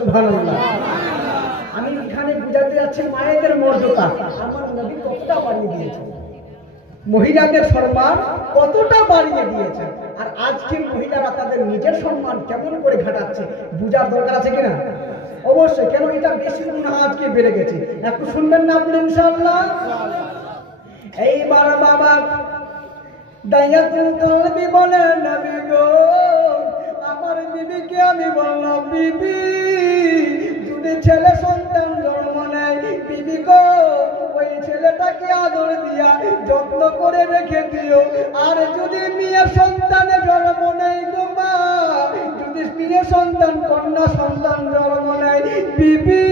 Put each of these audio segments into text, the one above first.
সুবহানাল্লাহ। আমি এখানে বুঝাতে যাচ্ছি মায়েদের মর্যাদা আমার নবী কতটা বাড়িয়ে দিয়েছেন, মহিলাদের সম্মান কতটা বাড়িয়ে দিয়েছেন। আর আজকে মহিলারা তাদের নিজের সম্মান কেমন করে ঘাটাচ্ছে বুঝার দরকার আছে কিনা? অবশ্যই। কেন এটা বেশি গুনাহ আজকে বেড়ে গেছে, একটু শুনবেন না আপনি ইনশাআল্লাহ? এইবার বাবা দায়াতুল কলবি বলে, নবী গো আমার বিবিকে আমি বললাম, বিবি যদি ছেলে সন্তান জন্ম নেয়, বিবি গো ওই ছেলেটাকে আদর দিয়া যত্ন করে রেখে দিও। আর যদি মেয়ে সন্তানে জন্ম নেয় গো মা, যদি মেয়ে সন্তান কন্যা সন্তান জন্ম নেয়, বিবি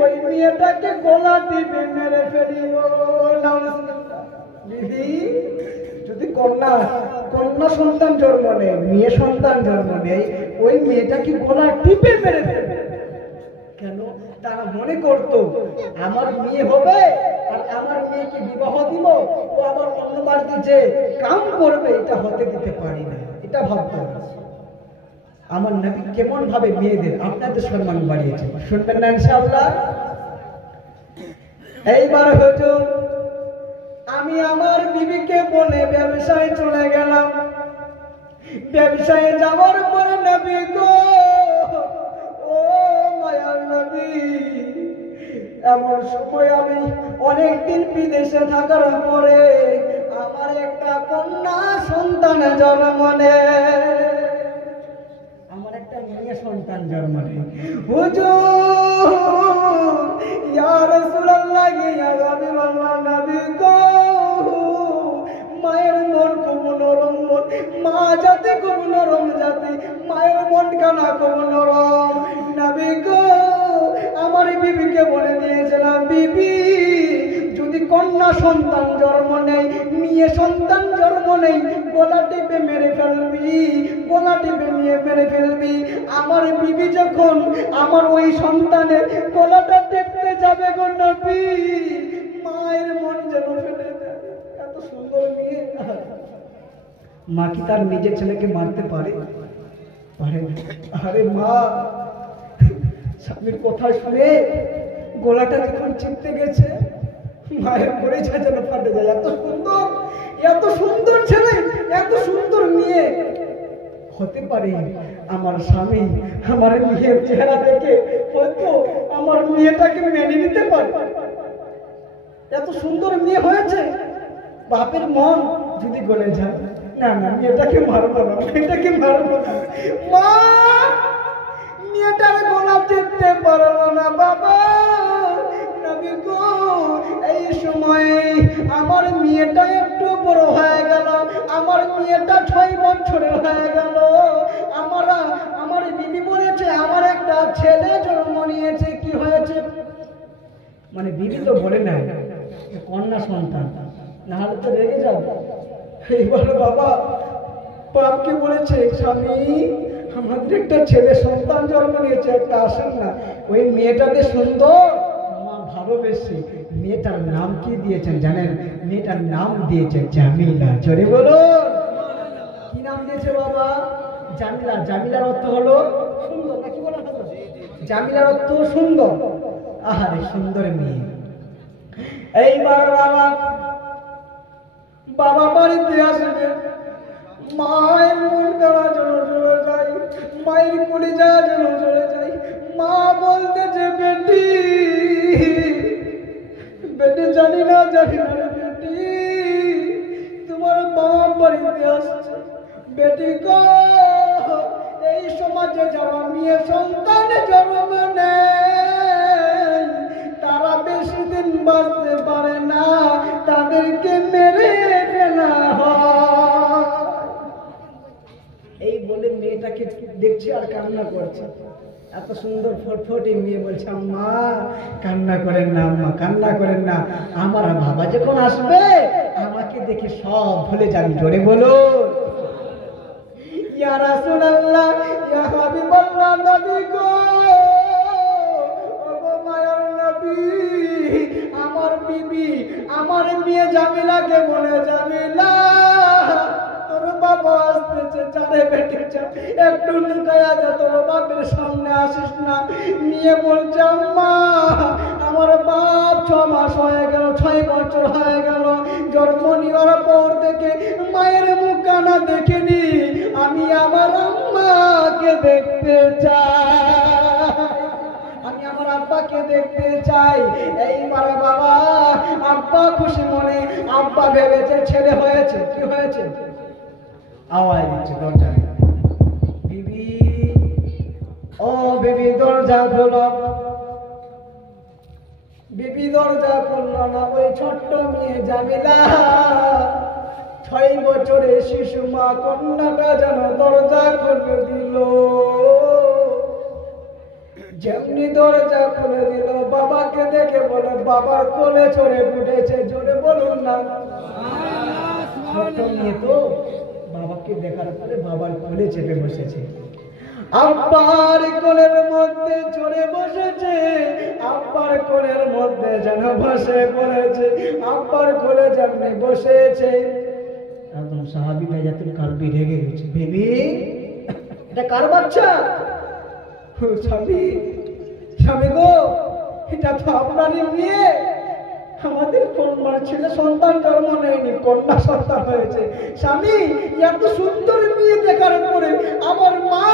ওই মেয়েটাকে গলা টিপে মেরে ফেলিও। বিবি যদি কন্যা সন্তান জন্ম নেয়, মেয়ে সন্তান জন্ম নেয়, ওই মেয়েটাকে গলা টিপে মেরে ফেলবে। কেন? তারা মনে করতো আমার মেয়ে হবে আর আমার মেয়েকে বিবাহ দিব, ও আবার অন্য বাড়িতে যে কাম করবে, এটা হতে দিতে পারি না, এটা ভাবতো। আমার নবী কেমন ভাবে মেয়েদের আপনাদের সম্মান বাড়িয়েছে, শুনবেন না ইনশাআল্লাহ? এইবার হুজুর আমি আমার বিবিকে বলে ব্যবসায় চলে গেলাম। ব্যবসায় যাওয়ার পরে নবী গো, ও মায়ার নবী, এমন সময় আমি অনেকদিন বিদেশে থাকার পরে আমার একটা কন্যা সন্তান জন্ম নেয়, আমার একটা মেয়ে সন্তান জন্ম নেয়। হুজুর ইয়া রাসূলুল্লাহ, ইয়া হাবিবাল্লাহ, নবী গো মায়ের মন খুব নরম মন, মা জাতি খুব নরম জাতি, মায়ের মন কানা খুব নরম। নবী গো আমার বিবিকে বলে দিয়েছিলাম, বিবি যদি কন্যা সন্তান জন্ম নেয়, মেয়ে সন্তান জন্ম নেই, গলা টিপে মেরে ফেলবি, গলা টিপে মেরে ফেলবি। আমার বিবি যখন আমার ওই সন্তানের গলাটা টিপতে যাবে গো নবী, মায়ের মন যেন ফেটে যায়। এত সুন্দর মেয়ে, মা কি তার নিজের ছেলেকে মারতে পারে? আরে মা স্বামীর কথা শুনে গলাটা যখন চিপতে গেছে, মায়ের পরিচয় যেন ফাটে যায়। এত সুন্দর ছেলে, এত সুন্দর মেয়ে হতে পারে আমার স্বামী আমার মেয়ের চেহারা দেখে হয়তো আমার মেয়েটাকে মেনে নিতে পারে। এত সুন্দর মেয়ে হয়েছে, বাপের মন যদি গলে যায়, না না মেয়েটাকে মারবো না, মেয়েটাকে মারবো না। মা মেয়েটার গলা টিপতে পারলো না বাবা। নবী গো এই সময় আমার মেয়েটা একটু বড় হয়ে গেল, আমার মেয়েটা 6 বছরের হয়ে গেল। আমার বিবি বলেছে আমার একটা ছেলে জন্ম নিয়েছে। কি হয়েছে? মানে বিবি তো বলে নাই কন্যা সন্তান, না হলে তো রেগে যাবে। এইবার বাবা বাপকে বলেছে, স্বামী আমাদের একটা ছেলে সন্তান জন্ম নিয়েছে, একটা আসেন না, ওই মেয়েটাকে সুন্দর মা ভালোবেসে মেয়েটার নাম কি দিয়েছেন জানেন? মেয়েটার নাম দিয়েছেন জামিলা। জোরে বলো, কি নাম দিয়েছে বাবা? জামিলা। জামিলার অর্থ হলো সুন্দর, নাকি বলা হলো? জামিলার অর্থ সুন্দর। আহারে সুন্দর মেয়ে। এইবার বাবা বাড়িতে আসবে, মায়ের মন কাড়া জড়ো জড়ো যায়, মায়ের কলিজা জড়ো জড়ো যায়। মা বলতেছে, বেটি বেটি জানি না রে বেটি, তোমার বাপ বাড়িতে আসছে। বেটি গো এই সমাজে যারা মেয়ে সন্তান জন্ম নেয়, তারা বেশি দিন বাঁচতে পারে না, তাদেরকে মেরে ফেলা হয়। এই বলে মেয়েটাকে দেখছে আর কান্না করছে। এত সুন্দর ফটফটে মেয়ে বলছে, আম্মা কান্না করেন না, আম্মা কান্না করেন না, আমার বাবা যখন আসবে আমাকে দেখে সব ভুলে যাবি। জোরে বলো, ইয়া রাসূলুল্লাহ, ইয়া হাবিবাল্লাহ, নবী গো, ওগো মায়ার নবী, আমার বিবি আমার মেয়ে জামিলাকে বলে, জামিলা তোর বাবা আসতেছে, চারে বেটে যা, একটু লুকায়া যা, তোর বাপের সামনে আসিস না। নিয়ে বলছে আম্মা আমার বাপ 6 মাস হয়ে গেল, 6 বছর হয়ে গেল, জন্ম নেওয়ার পর থেকে মায়ের মুখখানা দেখিনি, আমি আমার আম্মাকে দেখতে চাই, আমি আমার আব্বাকে দেখতে চাই। এইবার বাবা আব্বা খুশি মনে, আব্বা ভেবেছে ছেলে হয়েছে। কি হয়েছে? আওয়াজ দিচ্ছে দরজা। বিবি, ও বিবি দরজা খোলো। বিবি দরজা খুলল না। ওই ছোট্ট মেয়ে জামিলা, 6 বছরের শিশু মা কন্যাটা যেন দরজা খুলে দিল। যেমনি দরজা খুলে দিল, বাবাকে দেখে বলে বাবার কোলে চড়ে উঠেছে। জোরে বলুন না। ছোট্ট মেয়ে তো বাবাকে দেখার পরে বাবার কোলে চেপে বসেছে, আব্বার কোলের মধ্যে চড়ে বসেছে, আব্বার কোলের মধ্যে যেন বসে পড়েছে, আব্বার কোলে যেমনি বসেছে একদম সাহাবী ভাইজাতুল কালবি রেগে গেছে। বেবি, এটা কার বাচ্চা? স্বামী, স্বামী গো, এটা তো আপনারই মেয়ে। আমাদের ছেলে সন্তান জন্ম নেয়নি, কন্যা সন্তান হয়েছে। স্বামী, এত সুন্দর মেয়ে দেখার পরে আমার মা,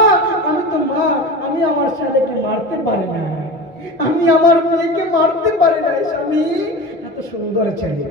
আমি তো মা, আমি আমার ছেলেকে মারতে পারি না, আমি আমার মেয়েকে মারতে পারি না। স্বামী, এত সুন্দর ছেলে।